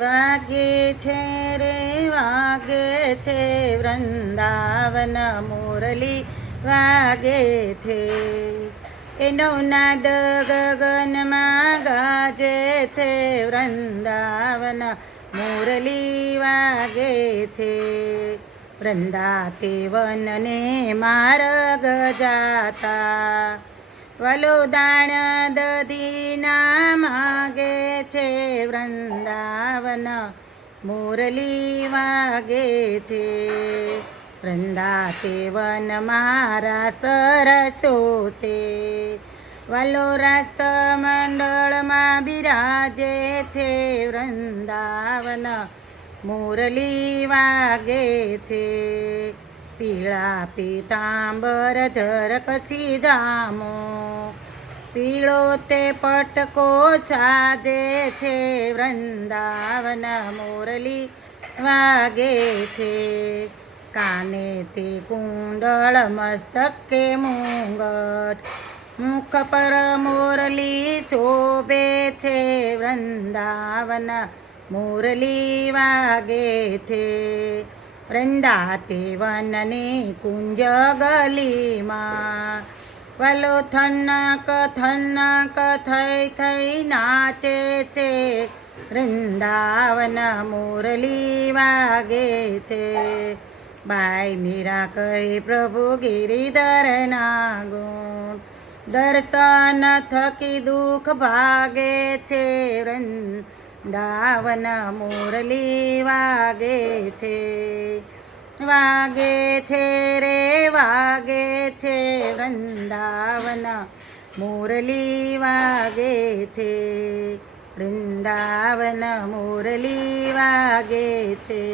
વાગે છે રે વાગે છે વૃંદાવન મુરલી વાગે છે. એનો નાદ ગગનમાં ગાજે છે વૃંદાવન મુરલી વાગે છે. વૃંદાતે વનને માર્ગ જાતા વલોદાણ દધીના માગે છે વૃંદાવન મુરલી વાગે છે. વૃંદાતે વન મારા સરસો છે વાલો રસ મંડળમાં બિરાજે છે વૃંદાવન મુરલી વાગે છે. પીળા પીતાંબર ઝરકછી જામો પીળો તે પટકો છાજે છે વૃંદાવન મુરલી વાગે છે. કાને તે કુંડળ મસ્તકે મુંગટ મુખ પર મુરલી શોભે છે વૃંદાવન મુરલી વાગે છે. વૃંદાતે વનની કુંજ ગલીમાં વલો થનક થઈ થઈ નાચે છે વૃંદાવન મુરલી વાગે છે. બાઈ મીરા કહે પ્રભુ ગિરિધરના ગુણ દર્શન થકી દુઃખ ભાગે છે વૃંદાવન મુરલી વાગે છે. વાગે છે રે વાગે છે વૃંદાવન મુરલી વાગે છે. વૃંદાવન મુરલી વાગે છે.